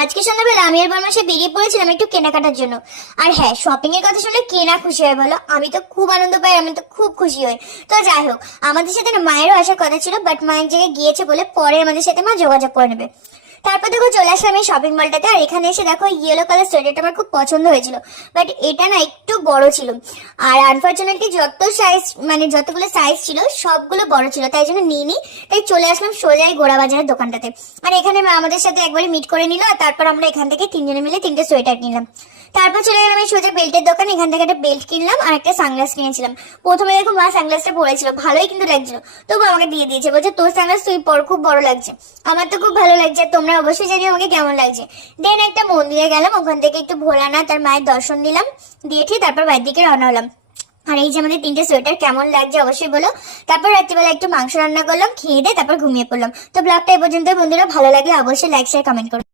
আজকে সন্ধ্যাবেলা আমি আর বর্মা বেরিয়ে পড়েছিলাম একটু কেনাকাটার জন্য। আর হ্যাঁ, শপিং এর কথা শুনলে কেনা খুশি হয় বলো? আমি তো খুব আনন্দ পাই, আমি তো খুব খুশি হই। তো যাই হোক, আমাদের সাথে না মায়েরও আসার কথা ছিল, বাট মা এক জায়গায় গিয়েছে বলে পরে আমাদের সাথে মা যোগাযোগ করে নেবে। তারপর দেখো চলে আসলাম এই শপিং মলটাতে। আর এখানে এসে দেখো ইয়েলো কালার সোয়েটারটা আমার খুব পছন্দ হয়েছিল, বাট এটা না একটু বড় ছিল। আর আনফরচুনেটলি যত সাইজ মানে যতগুলো সাইজ ছিল সবগুলো বড় ছিল, তাই জন্য নিইনি। তাই চলে আসলাম সোজাই গোড়া বাজারের দোকানটাতে। আর এখানে মা আমাদের সাথে একবারে মিট করে নিল, আর তারপর আমরা এখান থেকে তিনজনে মিলে তিনটে সোয়েটার কিনলাম। তারপর চলে গেলাম এই সোজা বেল্টের দোকানে। এখান থেকে একটা বেল্ট কিনলাম আর একটা সানগ্লাস কিনেছিলাম। প্রথমে দেখো মা সানগ্লাসটা পরেছিল, ভালোই কিন্তু লাগছিল, তবু আমাকে দিয়ে দিয়েছে, বলছে তোর সানগ্লাস তুই পর, খুব বড় লাগছে। আমার তো খুব ভালো লাগছে, তোমরা অবশ্যই জানিও আমাকে কেমন লাগছে। দেন একটা মন্দিরে গেলাম, ওখান থেকে একটু ভোলানাথ আর মায়ের দর্শন নিলাম, দিয়ে ঠিক তারপর বাড়ির দিকে রওনা হলাম। আর এই যে আমাদের তিনটে সোয়েটার কেমন লাগছে অবশ্যই বলো। তারপর রাত্রিবেলা একটু মাংস রান্না করলাম, খেয়ে দিয়ে তারপর ঘুমিয়ে পড়লাম। তো ব্লগটা এই পর্যন্ত বন্ধুরা, ভালো লাগলে অবশ্যই লাইক শেয়ার কমেন্ট করো।